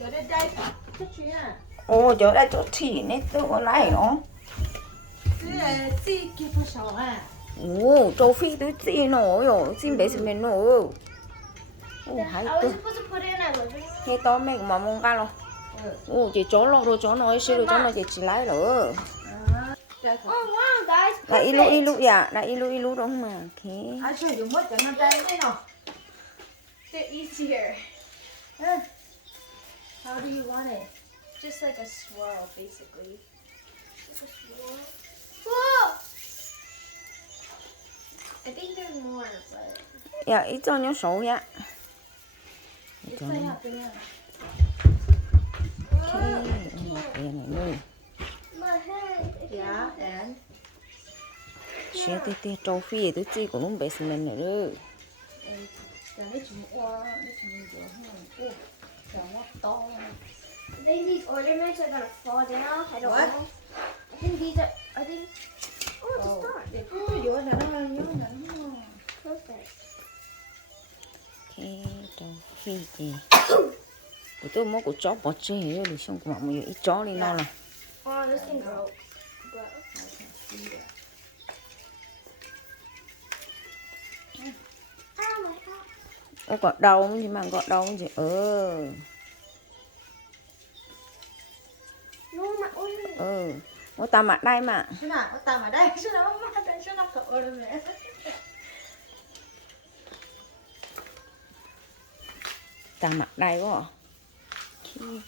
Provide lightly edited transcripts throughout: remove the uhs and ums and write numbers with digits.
chỗ đây đây chút chuyện à 오, 저래 좋지. 내 뜨거나요? cái gì kia phải sợ à 오, 저 피도 찌노요. 찐 베스면 노. 오, 하이 I was 또. supposed to put it in our living room. He to mấy mà mong ga lo. Ồ, chị chỗ lo rồi chỗ nói xíu rồi chỗ nói chị chỉ lái rồi. Oh wow, guys, Là perfect. ilu ya, là ilu đó mà. Okay. ai chơi dùng mất cho nó đây đây nào They're easier. how do you want it Just like a swirl, basically. Just a swirl. Whoa! I think there's more, but 야, ít cho nhớ số ya. cái này học cái này Okay, cái này luôn. my hand. yeah and Xe tê tê châu phi tôi chỉ cũng bé xem này rồi. cái này chúng qua nó chúng nhiều hơn ô cái nó to I think these ornaments are gonna fall down. I don't What? know. I think these are. I think. Oh, it's a star. để cứ vô là nó nhớ là nó Perfect. Okay, châu phi gì. Của tôi mua của chó bỏ chơi rồi thì xong cũng mà ít chó đi nó là. Oh, this can grow. Grow. Oh my god. Ô gọt đầu gì mà gọt đầu gì No, my ornament. Ô ta mặt đây mà. thế nào có tao ở đây thế nào mà đây thế nào cậu rồi mẹ Ta mặt đây quá. Okay.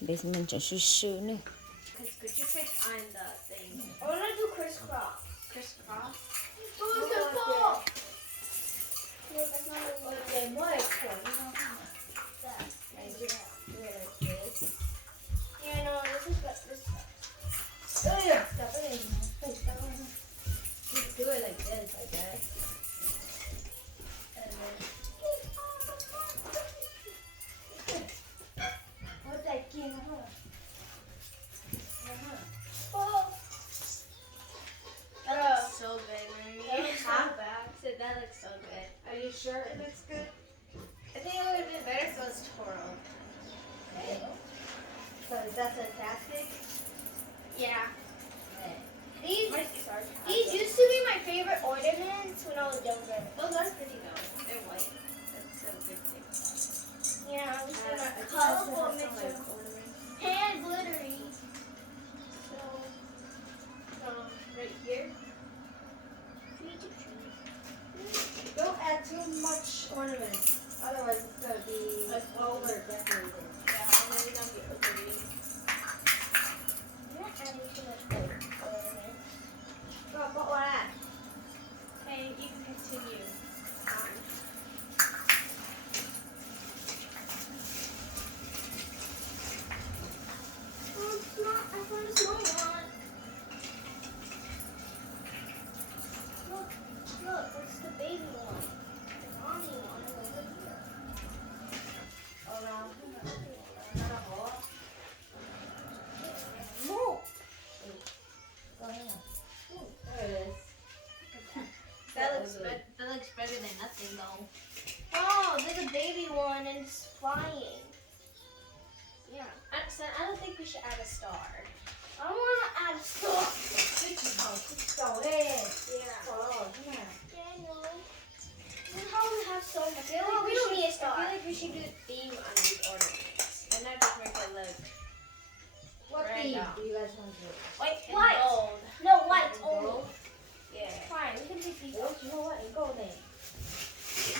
Bây giờ mình cho sư sư nữa. Because could you click on the thing? I want to do crisscross. Crisscross? Oh, it's a ball! No, that's not what I want. để mỗi cuốn nó That. Yeah, no, this is what this ơi à cái này phải tao do it like this I guess and then What's that key? oh That looks so good, Mary. That looks so bad. Said that looks so good. are you sure it looks good I think it would have been better if it was twirled. so is that fantastic Yeah. These used to be my favorite ornaments when I was younger. Those are pretty though. They're white. That's a good thing. Yeah, I'm just I gonna just colorful have mix some, of like, ornaments. and glittery. So, Right here. Don't add too much ornaments otherwise it's gonna be over decorated Yeah, and then we're gonna be opening. I'm not adding too much ornaments. what one Okay, you can continue. Oh, it's not. I found a small one. Look, look, that's the baby one. The mommy one is over here. around Move. go ahead there it is That looks better than nothing though. Oh, there's a baby one and it's flying. Yeah. I don't think we should add a star. I want to add a star. go ahead Yeah. oh yeah Yeah, I know. This is how we have so much. I feel Oh, like we don't need a I star. feel like we should do a theme on these ornaments. And not just make it look what Right theme now. do you guys want to do white and White. gold. No, white only. Gold? Yeah. Fine, we can take these well off. you know what and go then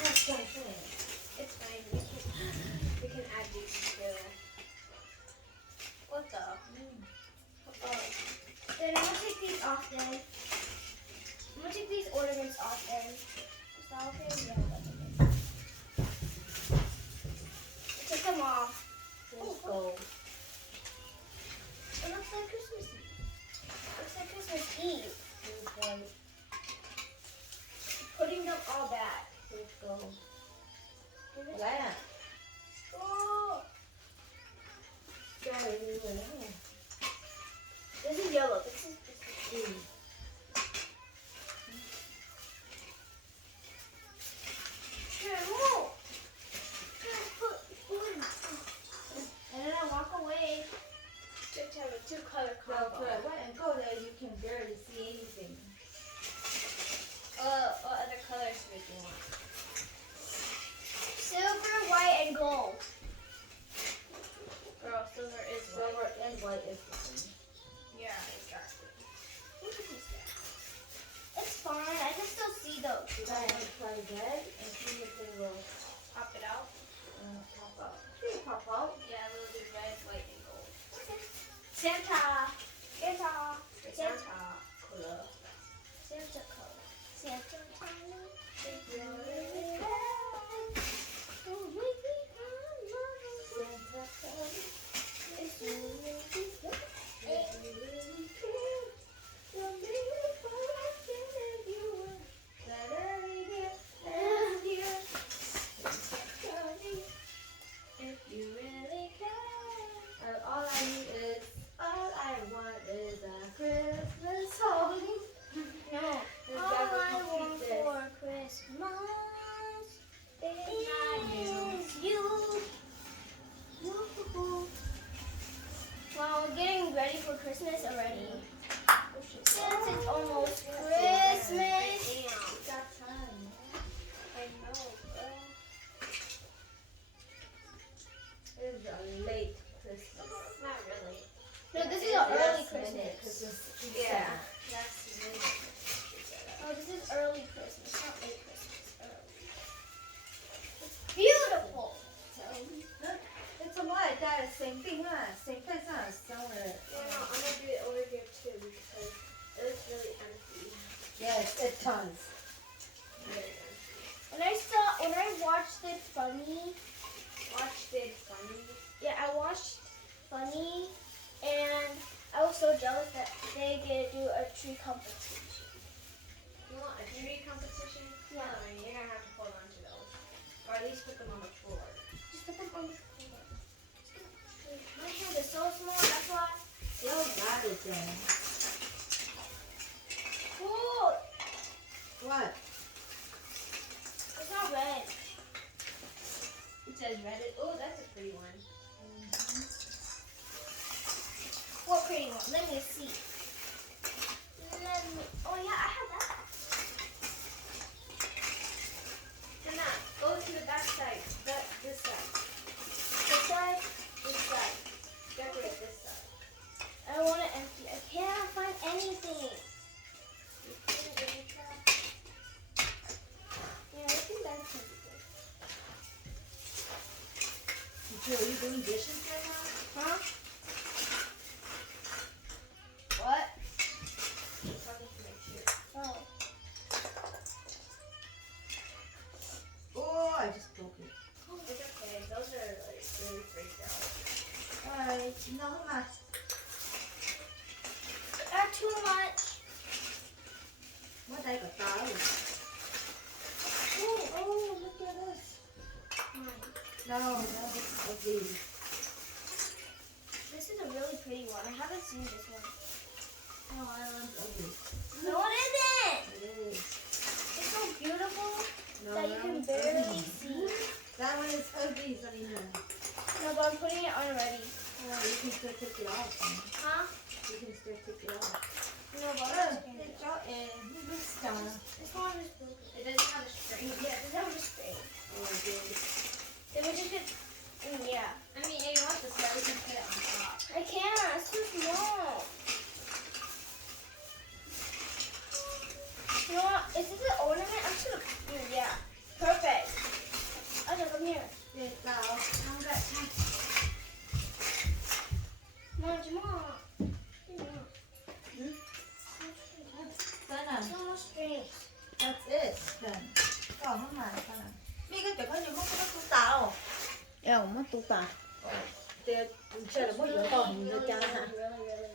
that's what I'm saying It's fine. We can add these together. What the? Then I'm gonna take these off then. I'm gonna take these ornaments off then. Is that okay? Yeah, that's okay. I took them off. let's go It looks like Christmas Eve. Looks like Christmas Eve. let's go Putting them all back. let's go Give it lại à Oh, cái này người đó this is yellow. This is Here, move. Put, two-color No, combo. for white and gold, you can barely see anything. What other colors would you want? Silver, white, and gold. Girl, silver is white. Silver and white is the same. Yeah, exactly. It's fine. I can still see those. You guys want to try red and see if they will Pop it out. pop out. They pop out. Yeah, we'll do red, white, and gold. Santa. Santa. Santa color. Santa color. Santa color. If you really care. Oh, make me come, Santa Claus, If you really care. if you really care, you'll be the first thing that you want. That every year, every year. If you really care. All I want is a Christmas home. No. This All guy will I complete want this. for Christmas is you. Well, we're getting ready for Christmas already. Since it's almost Christmas. We got time. I know, girl. This is a late Christmas. Not really. No, this is an early Christmas. Yeah. That's really. Oh, this is early Christmas, not late Christmas. Early. It's beautiful. It's a lot that same thing, huh? Same place, huh? Somewhere. I'm gonna do it over here too because it was really empty. Yes, it does. When I watched it funny. Yeah, I watched Funny, and I was so jealous that they get to do a tree competition. You want a tree competition? Yeah. Oh, you're gonna have to hold on to those. Or at least put them on the floor. Just put them on the floor. My hand is so small, that's why. Oh, got it then. Cool. What? It's not red. It says Reddit. Oh, that's a pretty one. What pretty one? Let me see. Oh yeah, I have that. Hannah, go to the back side. This side. This side. This side. Decorate this side. I want it empty. I can't find anything. Yeah, I think that's gonna be good. Are you doing dishes right now? Huh? What? Talking to my shoe. Oh. Oh, I just broke it. It's okay. Those are like really freaked out. Alright, no más. Not too much. What I got that? Oh, look at this. No, this is ugly. This is a really pretty one. I haven't seen this one. No, I want ugly. No, it isn't. It is. It's so beautiful No, that you can one's barely ugly. see. That one is ugly, Salina. No, but I'm putting it on already. Oh, you can still take it off. Huh? You can still take it off. No, but Oh, I'm just gonna do it's it. out and this down. This one is broken. It doesn't have a string. Yeah, this one is straight. Oh, good. Then we just get. Yeah. I mean, if you want the start, we can put it on top. I can't. It's too small. You know what? Is this an ornament? I'm just gonna. Yeah. Perfect. Okay, come here. Yes, now. I'm got time. Mom, Jamal. Sana. No more strings. That's it. Then. Còn không mà Sana. Mi cái chỗ có nhiều món có tao. 야, 엄마 또 봐. Thì chơi là mỗi đứa còn người cha hả? Really, really.